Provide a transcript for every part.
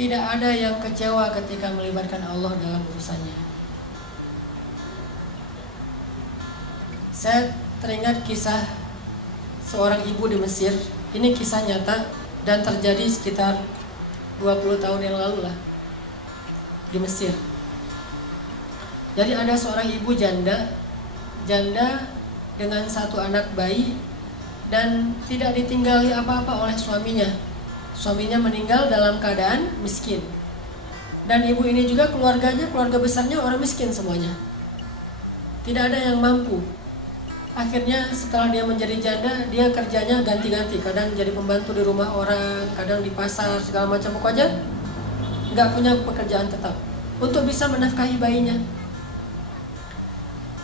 tidak ada yang kecewa ketika melibatkan Allah dalam urusannya. Saya teringat kisah seorang ibu di Mesir. Ini kisah nyata dan terjadi sekitar 20 tahun yang lalu lah di Mesir. Jadi ada seorang ibu janda dengan satu anak bayi dan tidak ditinggali apa-apa oleh suaminya. Suaminya meninggal dalam keadaan miskin. Dan ibu ini juga keluarga besarnya orang miskin semuanya. Tidak ada yang mampu. Akhirnya setelah dia menjadi janda, dia kerjanya ganti-ganti. Kadang jadi pembantu di rumah orang, kadang di pasar, segala macam. Pokoknya nggak punya pekerjaan tetap untuk bisa menafkahi bayinya.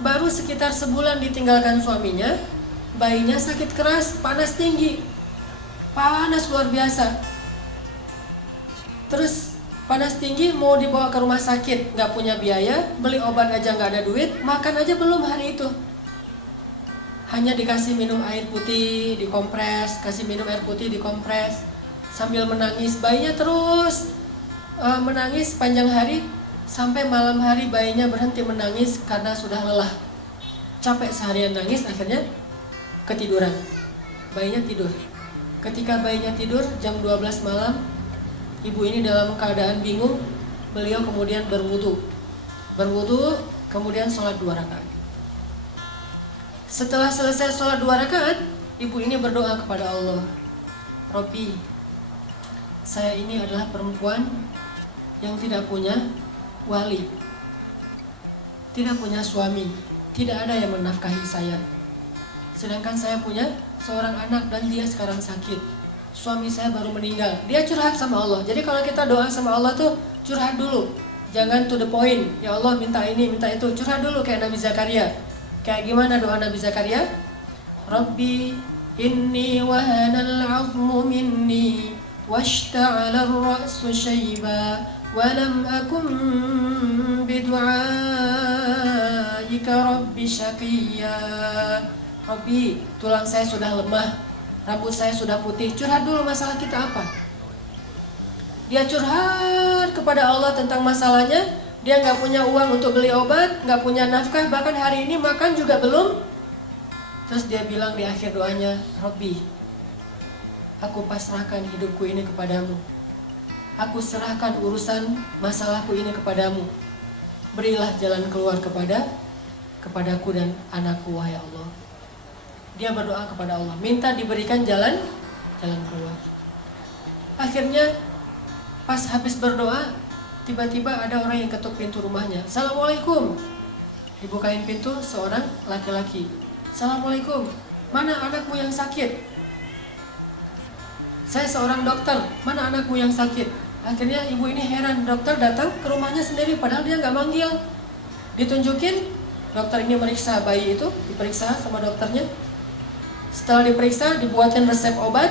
Baru sekitar sebulan ditinggalkan suaminya, bayinya sakit keras, panas tinggi. Panas luar biasa. Terus panas tinggi, mau dibawa ke rumah sakit, nggak punya biaya, beli obat aja nggak ada duit, makan aja belum hari itu. Hanya dikasih minum air putih, dikompres, kasih minum air putih, dikompres, sambil menangis. Bayinya terus menangis panjang hari, sampai malam hari bayinya berhenti menangis karena sudah lelah. Capek seharian nangis, akhirnya ketiduran. Bayinya tidur. Ketika bayinya tidur jam 12 malam, ibu ini dalam keadaan bingung. Beliau kemudian berwudu, kemudian sholat 2 rakaat. Setelah selesai sholat 2 rakaat, ibu ini berdoa kepada Allah, Robbi, saya ini adalah perempuan yang tidak punya wali, tidak punya suami, tidak ada yang menafkahi saya. Sedangkan saya punya seorang anak dan dia sekarang sakit. Suami saya baru meninggal. Dia curhat sama Allah. Jadi kalau kita doa sama Allah tuh curhat dulu. Jangan to the point. Ya Allah minta ini, minta itu. Curhat dulu kayak Nabi Zakaria. Kayak gimana doa Nabi Zakaria? Rabbi inni wahanal 'azmu minni washta'ala ar-ra'su shayba wa lam akum bidu'aika rabbi syaqiyya. Rabbi, tulang saya sudah lemah, rambut saya sudah putih. Curhat dulu masalah kita apa. Dia curhat kepada Allah tentang masalahnya. Dia gak punya uang untuk beli obat, gak punya nafkah, bahkan hari ini makan juga belum. Terus dia bilang di akhir doanya, Rabbi, aku pasrahkan hidupku ini kepadamu. Aku serahkan urusan masalahku ini kepadamu. Berilah jalan keluar kepadaku dan anakku, wahai Allah. Dia berdoa kepada Allah, minta diberikan jalan keluar. Akhirnya pas habis berdoa, tiba-tiba ada orang yang ketuk pintu rumahnya. Assalamualaikum. Dibukain pintu seorang laki-laki. Assalamualaikum. Mana anakmu yang sakit? Saya seorang dokter. Mana anakmu yang sakit? Akhirnya ibu ini heran. Dokter datang ke rumahnya sendiri padahal dia nggak manggil. Ditunjukin. Dokter ini meriksa bayi itu, diperiksa sama dokternya. Setelah diperiksa, dibuatkan resep obat.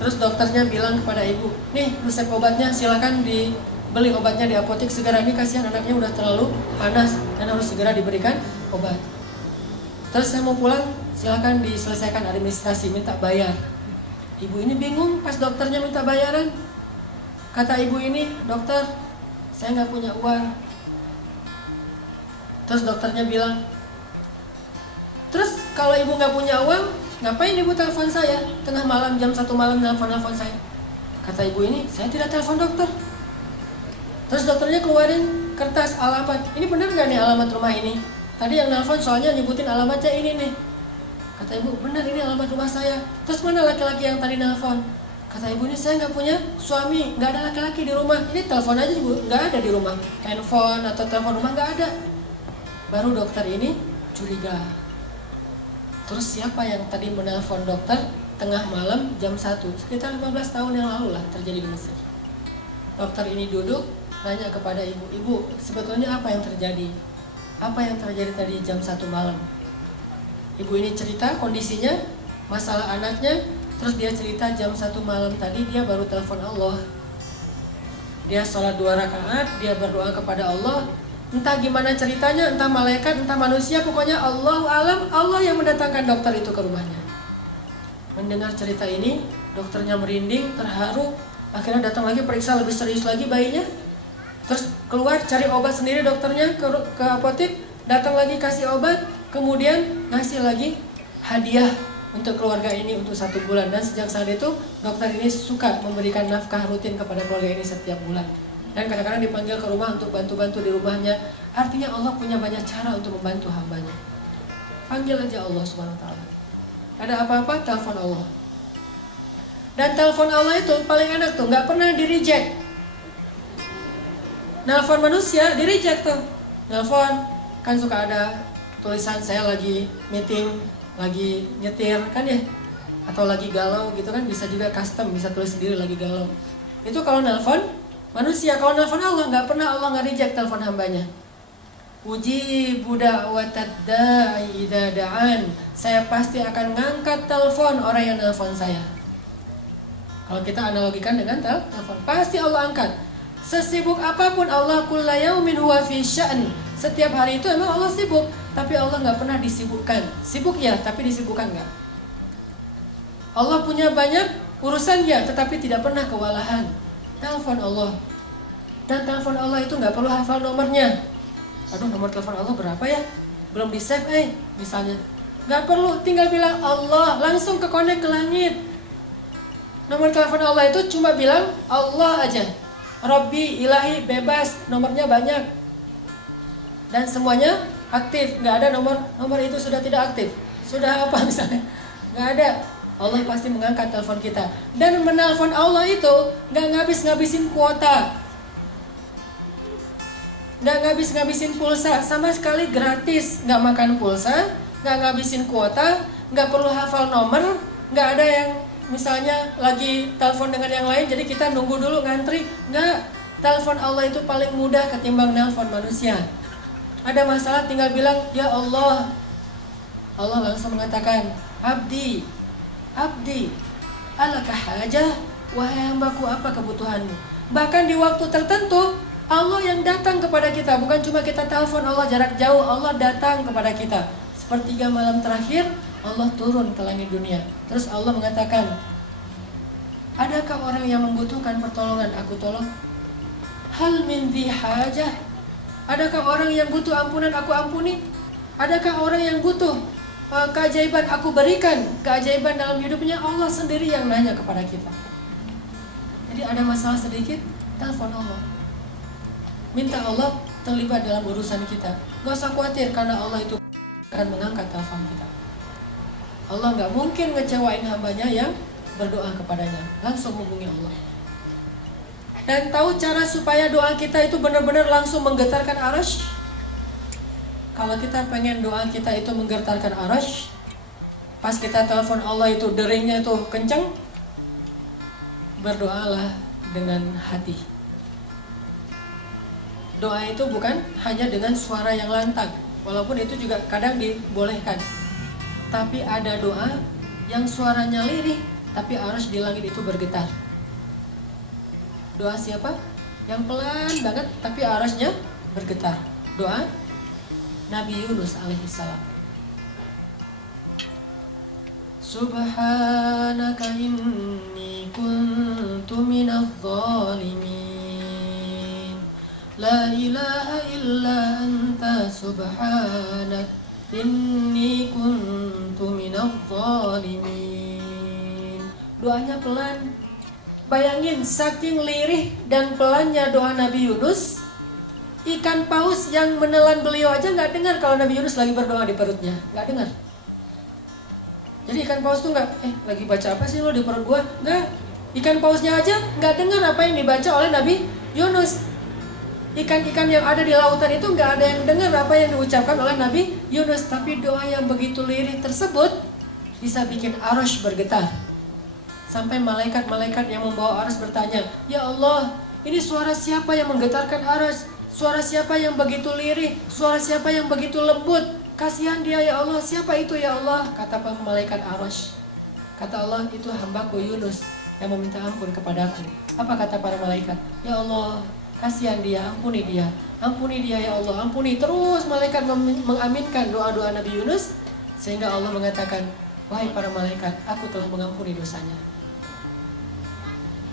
Terus dokternya bilang kepada ibu, nih resep obatnya, silakan dibeli obatnya di apotek segera. Ini kasihan anaknya udah terlalu panas dan harus segera diberikan obat. Terus saya mau pulang, silakan diselesaikan administrasi, minta bayar. Ibu ini bingung pas dokternya minta bayaran. Kata ibu ini, dokter, saya nggak punya uang. Terus dokternya bilang, terus kalau ibu nggak punya uang, ngapain ibu telepon saya? Tengah malam, jam 1 malam nelfon saya. Kata ibu ini, saya tidak telepon dokter. Terus dokternya keluarin kertas alamat. Ini benar nggak nih alamat rumah ini? Tadi yang nelfon soalnya nyebutin alamatnya ini nih. Kata ibu, benar ini alamat rumah saya. Terus mana laki-laki yang tadi nelfon? Kata ibu ini, saya nggak punya suami, nggak ada laki-laki di rumah. Ini telepon aja ibu, nggak ada di rumah. Handphone atau telepon rumah nggak ada. Baru dokter ini curiga. Terus siapa yang tadi menelpon dokter tengah malam jam 1? Sekitar 15 tahun yang lalu lah terjadi di Mesir. Dokter ini duduk, nanya kepada ibu, ibu sebetulnya apa yang terjadi? Apa yang terjadi tadi jam 1 malam? Ibu ini cerita kondisinya, masalah anaknya. Terus dia cerita jam 1 malam tadi dia baru telepon Allah. Dia sholat 2 rakaat, dia berdoa kepada Allah. Entah gimana ceritanya, entah malaikat, entah manusia, pokoknya Allah alam, Allah yang mendatangkan dokter itu ke rumahnya. Mendengar cerita ini, dokternya merinding, terharu, Akhirnya datang lagi periksa lebih serius lagi bayinya. Terus keluar cari obat sendiri dokternya ke apotek, datang lagi kasih obat, kemudian ngasih lagi hadiah untuk keluarga ini untuk 1 bulan. Dan sejak saat itu dokter ini suka memberikan nafkah rutin kepada keluarga ini setiap bulan. Dan kadang-kadang dipanggil ke rumah untuk bantu-bantu di rumahnya. Artinya Allah punya banyak cara untuk membantu hambanya. Panggil aja Allah SWT. Ada apa-apa, telepon Allah. Dan telepon Allah itu paling enak tuh, gak pernah di-reject. Nelfon manusia, di-reject tuh. Nelfon, kan suka ada tulisan saya lagi meeting, lagi nyetir kan ya, atau lagi galau gitu kan, bisa juga custom, bisa tulis sendiri lagi galau. Itu kalau nelfon manusia. Kalau nelfon Allah, nggak pernah Allah nggak reject telepon hambanya. Ujibu da'watad da'i idza da'an. Saya pasti akan ngangkat telepon orang yang nelfon saya. Kalau kita analogikan dengan telepon, pasti Allah angkat. Sesibuk apapun Allah, kulla yaumin huwa fi sya'n. Setiap hari itu emang Allah sibuk, tapi Allah nggak pernah disibukkan. Sibuk ya, tapi disibukkan nggak. Allah punya banyak urusan ya, tetapi tidak pernah kewalahan. Telepon Allah. Dan telepon Allah itu nggak perlu hafal nomornya. Aduh, nomor telepon Allah berapa ya? Belum di save misalnya. Nggak perlu, tinggal bilang Allah, langsung ke connect ke langit. Nomor telepon Allah itu cuma bilang Allah aja. Rabbi, ilahi, bebas, nomornya banyak. Dan semuanya aktif, nggak ada nomor itu sudah tidak aktif. Sudah apa misalnya? Nggak ada. Allah pasti mengangkat telepon kita. Dan menelpon Allah itu nggak ngabis-ngabisin kuota, nggak ngabis-ngabisin pulsa, sama sekali gratis. Nggak makan pulsa, nggak ngabisin kuota, nggak perlu hafal nomor, nggak ada yang misalnya lagi telepon dengan yang lain, jadi kita nunggu dulu ngantri. Nggak, telepon Allah itu paling mudah ketimbang nelpon manusia. Ada masalah tinggal bilang, ya Allah. Allah langsung mengatakan, Abdi, alaka hajah, wahai hambaku, apa kebutuhanmu? Bahkan di waktu tertentu, Allah yang datang kepada kita. Bukan cuma kita telepon Allah jarak jauh, Allah datang kepada kita. Sepertiga malam terakhir, Allah turun ke langit dunia. Terus Allah mengatakan, adakah orang yang membutuhkan pertolongan, aku tolong? Hal min dhi hajah. Adakah orang yang butuh ampunan, aku ampuni? Adakah orang yang butuh keajaiban, aku berikan keajaiban dalam hidupnya? Allah sendiri yang nanya kepada kita. Jadi ada masalah sedikit, telepon Allah. Minta Allah terlibat dalam urusan kita. Gak usah khawatir, karena Allah itu akan mengangkat telepon kita. Allah gak mungkin ngecewain hambanya yang berdoa kepadanya. Langsung hubungi Allah. Dan tahu cara supaya doa kita itu benar-benar langsung menggetarkan arasy? Kalau kita pengen doa kita itu menggetarkan arasy, pas kita telepon Allah itu deringnya itu kenceng, berdoalah dengan hati. Doa itu bukan hanya dengan suara yang lantang, walaupun itu juga kadang dibolehkan. Tapi ada doa yang suaranya lirih, tapi arasy di langit itu bergetar. Doa siapa? Yang pelan banget, tapi arasnya bergetar. Doa Nabi Yunus alaihissalam. Subhanaka inni kuntu minadh dhalimin. La ilaha illa anta subhanak inni kuntu minadh dhalimin. Doanya pelan. Bayangin saking lirih dan pelannya doa Nabi Yunus, ikan paus yang menelan beliau aja nggak dengar kalau Nabi Yunus lagi berdoa di perutnya, nggak dengar. Jadi ikan paus tuh nggak, lagi baca apa sih lo di perut gua? Nggak, ikan pausnya aja nggak dengar apa yang dibaca oleh Nabi Yunus. Ikan-ikan yang ada di lautan itu nggak ada yang dengar apa yang diucapkan oleh Nabi Yunus. Tapi doa yang begitu lirih tersebut bisa bikin arasy bergetar. Sampai malaikat-malaikat yang membawa arasy bertanya, ya Allah, ini suara siapa yang menggetarkan arasy? Suara siapa yang begitu lirih? Suara siapa yang begitu lembut? Kasihan dia ya Allah, siapa itu ya Allah? Kata malaikat arasy. Kata Allah, itu hambaku Yunus yang meminta ampun kepadaku. Apa kata para malaikat? Ya Allah, kasihan dia, ampuni dia. Ampuni dia ya Allah, ampuni. Terus malaikat mengaminkan doa-doa Nabi Yunus. Sehingga Allah mengatakan, wahai para malaikat, aku telah mengampuni dosanya.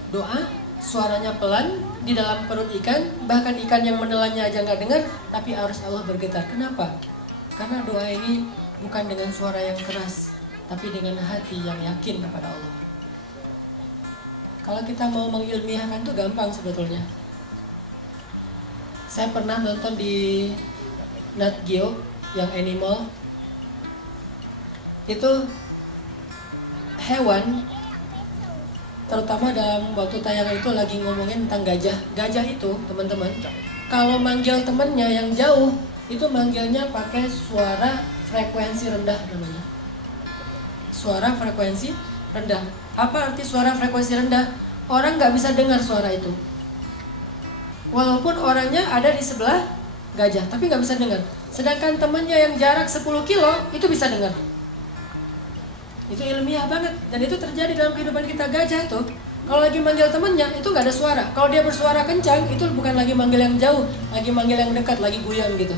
Doa suaranya pelan di dalam perut ikan, bahkan ikan yang menelannya aja nggak dengar, tapi arus Allah bergetar. Kenapa? Karena doa ini bukan dengan suara yang keras, tapi dengan hati yang yakin kepada Allah. Kalau kita mau mengilmiahkan itu gampang sebetulnya. Saya pernah nonton di Nat Geo yang animal, itu hewan, terutama dalam waktu tayangan itu lagi ngomongin tentang gajah. Gajah itu, teman-teman, kalau manggil temennya yang jauh, itu manggilnya pakai suara frekuensi rendah namanya. Suara frekuensi rendah. Apa arti suara frekuensi rendah? Orang nggak bisa dengar suara itu. Walaupun orangnya ada di sebelah gajah, tapi nggak bisa dengar. Sedangkan temennya yang jarak 10 kilo, itu bisa dengar. Itu ilmiah banget, dan itu terjadi dalam kehidupan kita. Gajah itu kalau lagi manggil temennya itu nggak ada suara. Kalau dia bersuara kencang, itu bukan lagi manggil yang jauh, lagi manggil yang dekat, lagi guyon gitu.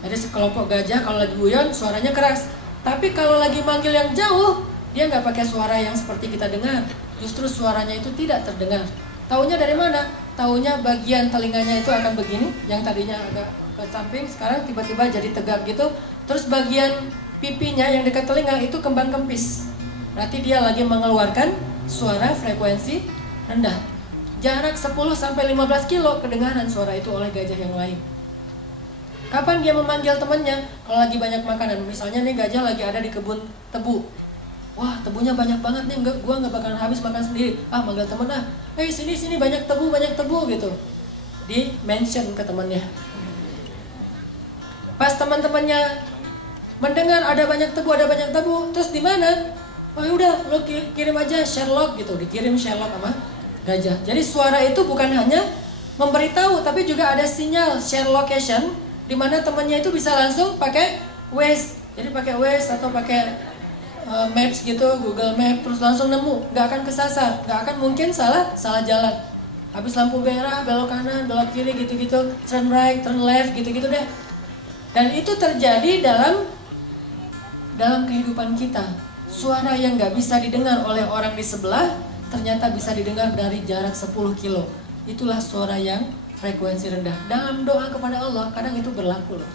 Ada sekelompok gajah kalau lagi guyon suaranya keras, tapi kalau lagi manggil yang jauh, dia nggak pakai suara yang seperti kita dengar. Justru suaranya itu tidak terdengar. Taunya dari mana? Taunya bagian telinganya itu akan begini, yang tadinya agak ke samping, sekarang tiba-tiba jadi tegak gitu. Terus bagian pipinya yang dekat telinga itu kembang kempis. Berarti dia lagi mengeluarkan suara frekuensi rendah. Jarak 10-15 kilo kedengaran suara itu oleh gajah yang lain. Kapan dia memanggil temannya? Kalau lagi banyak makanan. Misalnya nih gajah lagi ada di kebun tebu. Wah, tebunya banyak banget nih, gua nggak bakalan habis makan sendiri. Manggil temen sini banyak tebu gitu. Di mention ke temannya. Pas teman-temannya mendengar ada banyak tebu, terus di mana? Oh udah, lo kirim aja Sherlock gitu, dikirim Sherlock sama gajah. Jadi suara itu bukan hanya memberitahu, tapi juga ada sinyal share location, di mana temannya itu bisa langsung pakai Waze. Jadi pakai Waze atau pakai Maps gitu, Google Map, terus langsung nemu, nggak akan kesasar, nggak akan mungkin salah jalan. Habis lampu merah, belok kanan, belok kiri gitu-gitu, turn right, turn left gitu-gitu deh. Dan itu terjadi dalam kehidupan kita. Suara yang gak bisa didengar oleh orang di sebelah ternyata bisa didengar dari jarak 10 kilo. Itulah suara yang frekuensi rendah. Dalam doa kepada Allah kadang itu berlaku loh.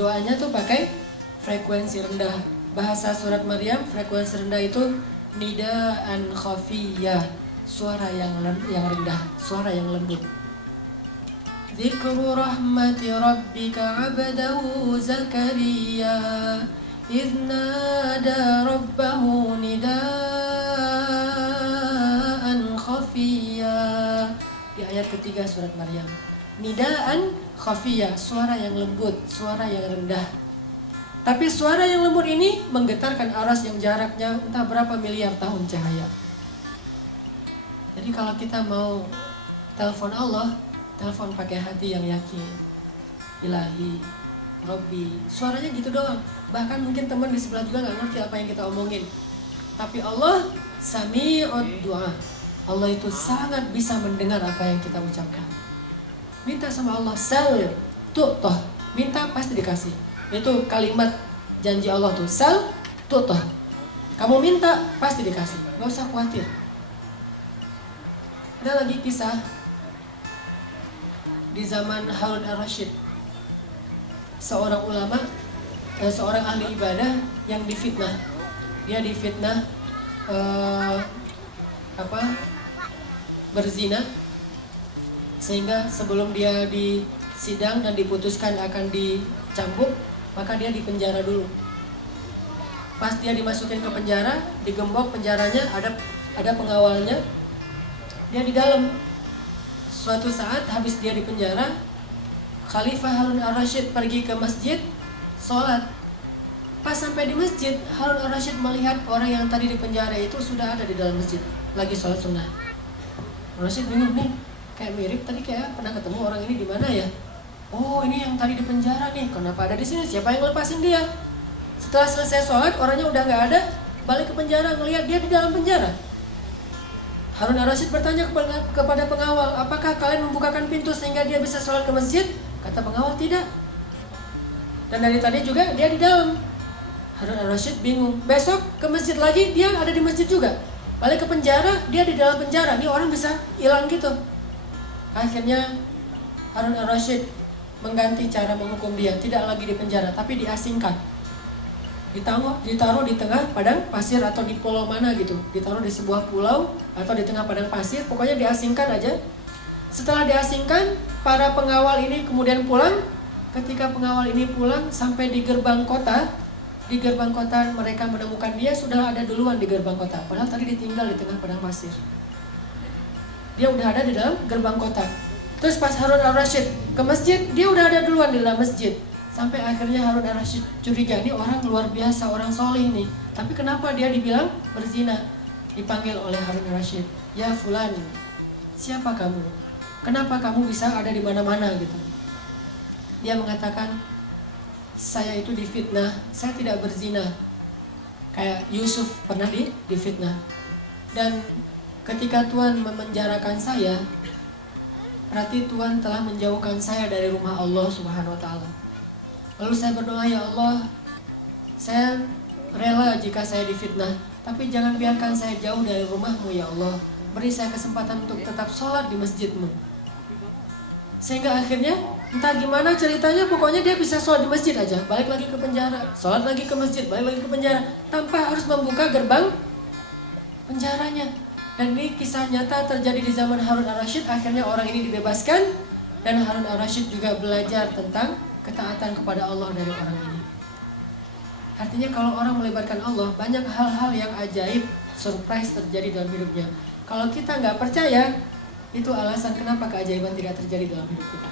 Doanya tuh pakai frekuensi rendah. Bahasa surat Maryam frekuensi rendah itu nidaan khafiyah, suara yang rendah, suara yang lembut. Dzikru rahmati rabbika 'abdahu Zakaria idh nada rabbahu nidaan khafiyya. Di ayat ketiga surat Maryam. Nidaan khafiyya, suara yang lembut, suara yang rendah. Tapi suara yang lembut ini menggetarkan aras yang jaraknya entah berapa miliar tahun cahaya. Jadi kalau kita mau telepon Allah, telepon pakai hati yang yakin. Ilahi, Robbi, suaranya gitu doang. Bahkan mungkin teman di sebelah juga gak ngerti apa yang kita omongin. Tapi Allah sami'ud du'a. Allah itu sangat bisa mendengar apa yang kita ucapkan. Minta sama Allah, sal tu'toh, minta pasti dikasih. Itu kalimat janji Allah tuh, sal tu'toh. Kamu minta pasti dikasih, gak usah khawatir. Ada lagi kisah di zaman Harun al-Rashid, seorang ulama, seorang ahli ibadah yang difitnah. Dia difitnah berzina, sehingga sebelum dia disidang dan diputuskan akan dicambuk, maka dia dipenjara dulu. Pas dia dimasukin ke penjara, digembok penjaranya, ada pengawalnya, dia di dalam. Suatu saat habis dia di penjara, Khalifah Harun al-Rashid pergi ke masjid, sholat. Pas sampai di masjid, Harun al-Rashid melihat orang yang tadi di penjara itu sudah ada di dalam masjid, lagi sholat sunnah. Al-Rashid bingung nih, kayak mirip tadi, kayak pernah ketemu orang ini di mana ya? Oh, ini yang tadi di penjara nih, kenapa ada di sini? Siapa yang lepasin dia? Setelah selesai sholat, orangnya udah nggak ada, balik ke penjara, ngelihat dia di dalam penjara. Harun al-Rashid bertanya kepada pengawal, apakah kalian membukakan pintu sehingga dia bisa sholat ke masjid? Kata pengawal, tidak. Dan dari tadi juga dia di dalam. Harun al-Rashid bingung. Besok ke masjid lagi, dia ada di masjid juga. balik ke penjara, dia di dalam penjara, ini orang bisa hilang gitu. Akhirnya Harun al-Rashid mengganti cara menghukum dia, tidak lagi di penjara, tapi diasingkan. Ditaruh di tengah padang pasir atau di pulau mana gitu. Ditaruh di sebuah pulau atau di tengah padang pasir, pokoknya diasingkan aja. Setelah diasingkan, para pengawal ini kemudian pulang. Ketika pengawal ini pulang sampai di gerbang kota mereka menemukan dia sudah ada duluan di gerbang kota. Padahal tadi ditinggal di tengah padang pasir. Dia udah ada di dalam gerbang kota. Terus pas Harun al-Rashid ke masjid, dia udah ada duluan di dalam masjid. Sampai akhirnya Harun al-Rashid curiga, ini orang luar biasa, orang soleh nih. Tapi kenapa dia dibilang berzina? Dipanggil oleh Harun al-Rashid, ya fulan, siapa kamu? Kenapa kamu bisa ada di mana-mana gitu? Dia mengatakan, saya itu difitnah, saya tidak berzina. Kayak Yusuf pernah difitnah. Dan ketika Tuhan memenjarakan saya, berarti Tuhan telah menjauhkan saya dari rumah Allah Subhanahu wa Ta'ala. Lalu saya berdoa, ya Allah, saya rela jika saya difitnah, tapi jangan biarkan saya jauh dari rumah-Mu ya Allah. Beri saya kesempatan untuk tetap sholat di masjid-Mu. Sehingga akhirnya entah gimana ceritanya, pokoknya dia bisa sholat di masjid aja, balik lagi ke penjara, sholat lagi ke masjid, balik lagi ke penjara, tanpa harus membuka gerbang penjaranya. Dan ini kisah nyata terjadi di zaman Harun al-Rashid. Akhirnya orang ini dibebaskan, dan Harun al-Rashid juga belajar tentang ketaatan kepada Allah dari orang ini. Artinya kalau orang melibatkan Allah, banyak hal-hal yang ajaib, surprise terjadi dalam hidupnya. Kalau kita nggak percaya, itu alasan kenapa keajaiban tidak terjadi dalam hidup kita.